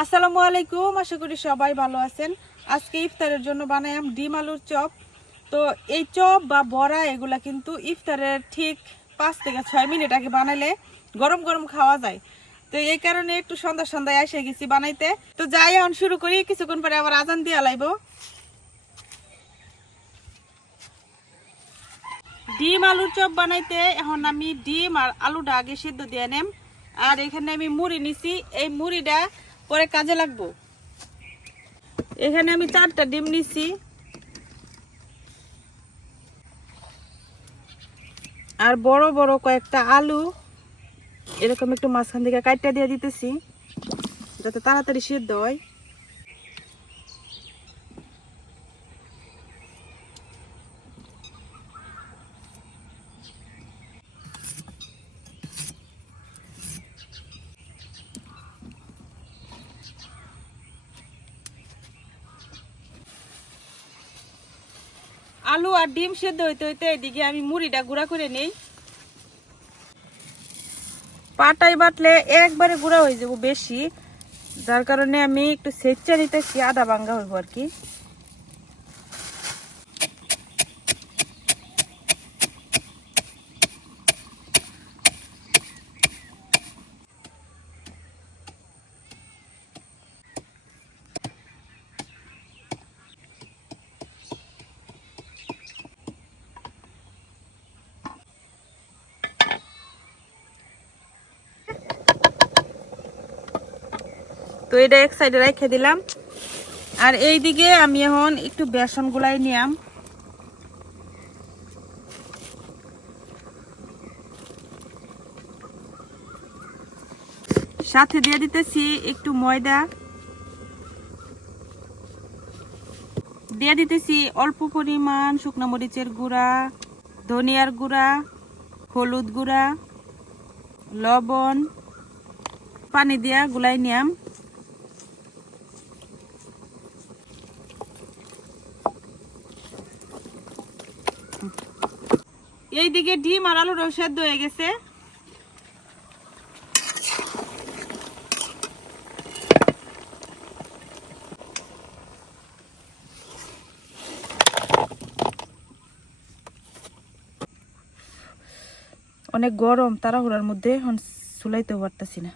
আসসালামু আলাইকুম, আশা করি সবাই ভালো আছেন। আজকে ইফতারের জন্য বানাইলাম ডিম আলুর চপ। তো এই চপ বা বড়া এগুলা কিন্তু ইফতারের ঠিক 5 থেকে 6 মিনিট আগে বানালে গরম গরম খাওয়া যায়। তো এই কারণে একটু সন্ধ্যা সন্ধ্যায় এসে গেছি বানাইতে। তো যাই এখন শুরু করি, কিছুক্ষণ পরে আবার আজান দিয়ে লাইবো। ডিম আলুর চপ বানাইতে এখন আমি ডিম আর আলুটা আগে সিদ্ধ দিয়ে নেম। আর এখানে আমি মুড়ি নিছি, এই মুড়িটা পরে কাজে লাগবো। এখানে আমি 4টা ডিম নিছি আর বড় বড় কয়েকটা আলু এরকম একটু মাঝখান থেকে কাটটা দিয়ে দিতেছি যাতে তাড়াতাড়ি সিদ্ধ হয়। আলু আর ডিম সিদ্ধ হইতে হইতে এদিকে আমি মুড়িটা গুঁড়া করে নেই। পাটায় বাটলে একবারে গুঁড়া হয়ে যাবো বেশি, যার কারণে আমি একটু সেচ্চা নিতেছি, আদা ভাঙ্গা হইব আর কি। তো এটা এক সাইডে রেখে দিলাম। আর এই দিকে আমি এখন একটু বেসন গুলাই নিলাম। সাথে দিয়ে দিতেছি একটু ময়দা, দিয়ে দিতেছি অল্প পরিমাণ শুকনো মরিচের গুঁড়া, ধনিয়ার গুঁড়া, হলুদ গুঁড়া, লবণ, পানি দিয়া গুলাই নিয়াম। এইদিকে ডিম আর আলুটাও সেদ্ধ হয়ে গেছে। অনেক গরম, তাড়াহুড়ার মধ্যে এখন চুলাইতেও পারতাছি না।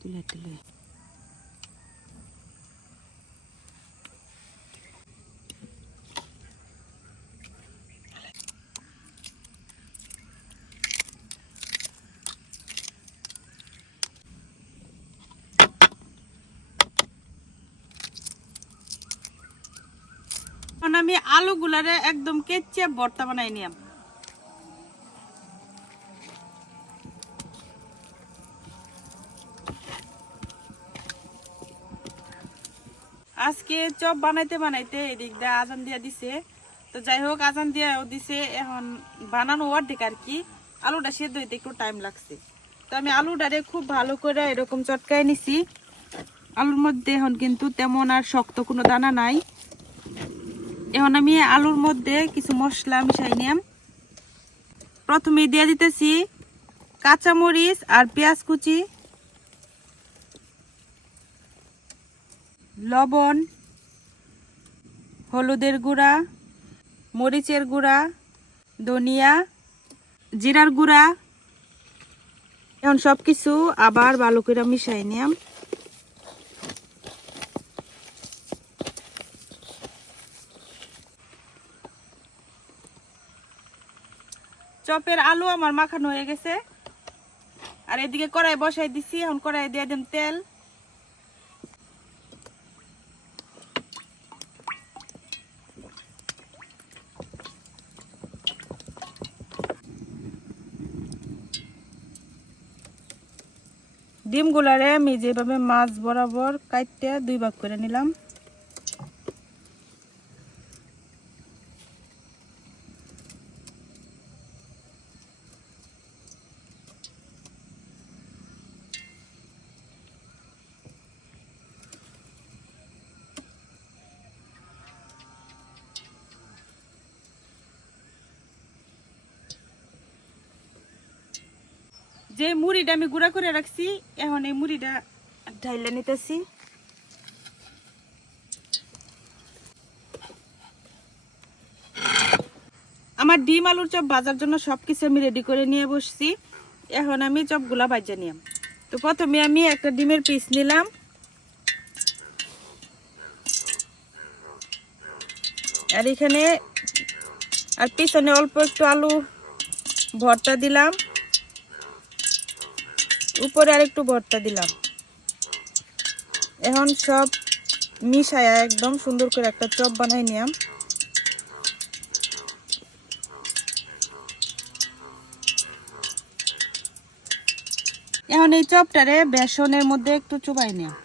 তুলে তুলে এখন আমি আলুগুলারে একদম কেচে ভর্তা বানাই নিলাম। আজকে চপ বানাইতে বানাইতে এদিক দিয়ে আজান দিয়া দিছে। তো যাই হোক, আজান দিয়াও দিছে, এখন বানানো অর্ধেক আর কি। আলুটা সেদ্ধ হইতে একটু টাইম লাগছে। তো আমি আলুটারে খুব ভালো করে এরকম চটকায় নিছি। আলুর মধ্যে এখন কিন্তু তেমন আর শক্ত কোনো দানা নাই। এখন আমি আলুর মধ্যে কিছু মশলা মিশাই নিলাম। প্রথমে দিয়ে দিতেছি কাঁচামরিচ আর পেঁয়াজ কুচি, লবণ, হলুদের গুঁড়া, মরিচের গুঁড়া, ধনিয়া, জিরার গুঁড়া। এখন সব কিছু আবার ভালো করে মিশাই নিলাম। চপের আলু আমার মাখানো হয়ে গেছে। আর এদিকে কড়াই বসাই দিছি, এখন কড়াই দিয়ে দিম তেল। ডিমগুলারে আমি যেভাবে মাছ বরাবর কাটতে 2 ভাগ করে নিলাম। যে মুড়িটা আমি গুঁড়া করে রাখছি এখন এই মুড়িটা ঢাইলে নিতেছি। আমার ডিম আলুর চপ ভাজার জন্য সবকিছু আমি রেডি করে নিয়ে বসছি। এখন আমি চপগুলা ভাজা নিলাম। তো প্রথমে আমি একটা ডিমের পিস নিলাম, আর এখানে আর পিছনে অল্প একটু আলু ভর্তা দিলাম, উপরে আর একটু ভর্তা দিলাম। এখন সব মিশায়া একদম সুন্দর করে একটা চপ বানাই নিলাম। এখন এই চপটারে বেসনের মধ্যে একটু চুবাই নিলাম।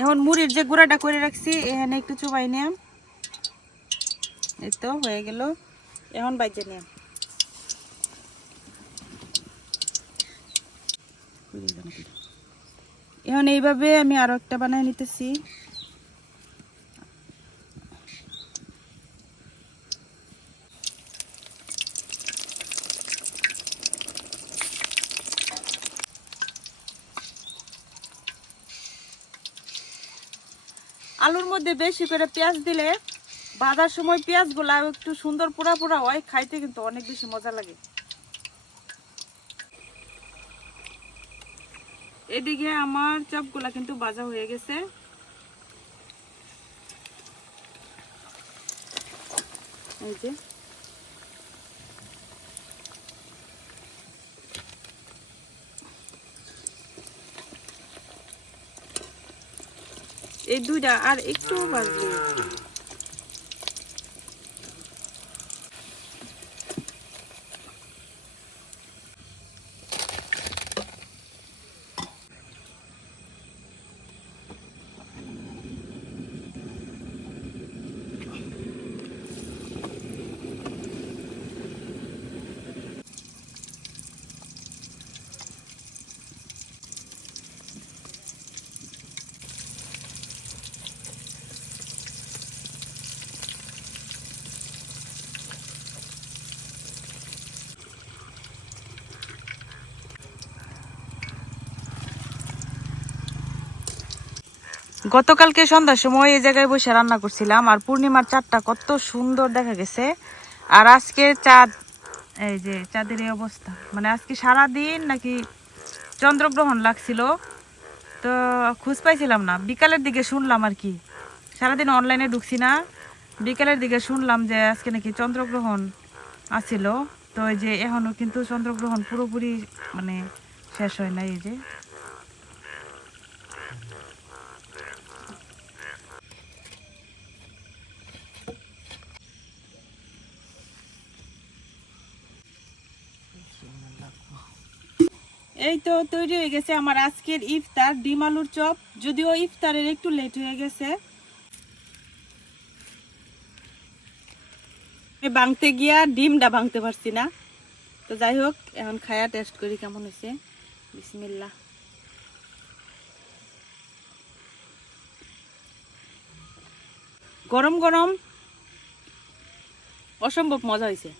এখন মুড়ির যে গুঁড়াটা করে রাখছি এখানে একটু চুবাই নিলাম। এই তো হয়ে গেল। এখন বাইজে নিলাম। এখন এইভাবে আমি আরো একটা বানাই নিতেছি। আলুর মধ্যে বেশি করে পেঁয়াজ দিলে ভাজার সময় পেঁয়াজগুলা একটু সুন্দর পোড়া পোড়া হয়, খাইতে কিন্তু অনেক বেশি মজা লাগে। এদিকে আমার চপগুলা কিন্তু ভাজা হয়ে গেছে। এই যে এই দুইটা আর একটু ভাজবো। গতকালকে সন্ধ্যার সময় এই জায়গায় বসে রান্না করছিলাম, আর পূর্ণিমার চাঁদটা কত সুন্দর দেখা গেছে। আর আজকে চাঁদ, এই যে চাঁদের এই অবস্থা, মানে আজকে সারাদিন নাকি চন্দ্রগ্রহণ লাগছিল। তো খোঁজ পাইছিলাম না, বিকালের দিকে শুনলাম আর কি, সারাদিন অনলাইনে ঢুকছি না, বিকালের দিকে শুনলাম যে আজকে নাকি চন্দ্রগ্রহণ আছিল। তো এই যে এখনো কিন্তু চন্দ্রগ্রহণ পুরোপুরি মানে শেষ হয় নাই। এই যে এই তো তৈরি হয়ে গেছে আমার আজকের ইফতার, ডিম আলুর চপ। যদিও ইফতারের একটু লেট হয়ে গেছে, ভাঙতে গিয়া ডিমটা ভাঙতে পারছি না। তো যাই হোক, এখন খায়া টেস্ট করি কেমন হয়েছে। বিসমিল্লাহ। গরম গরম অসম্ভব মজা হয়েছে।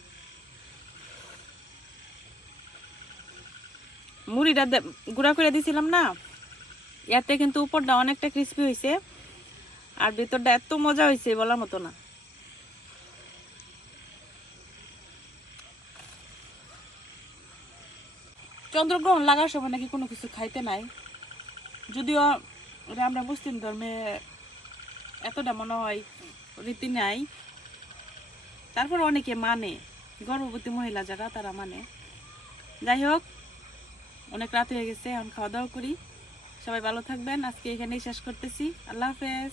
মুড়িটা গুঁড়া করে দিছিলাম না, এতে কিন্তু উপরটা অনেকটা ক্রিস্পি হয়েছে, আর ভেতরটা এত মজা হয়েছে বলার মতো না। চন্দ্রগ্রহণ লাগার সময় নাকি কোনো কিছু খাইতে নাই, যদিও আমরা মুসলিম ধর্মে এতটা মনে হয় রীতি নাই, তারপর অনেকে মানে, গর্ভবতী মহিলা যারা তারা মানে। যাই হোক, অনেক রাত হয়ে গেছে, এখন খাওয়া দাওয়া করি। সবাই ভালো থাকবেন, আজকে এখানেই শেষ করতেছি। আল্লাহ হাফেজ।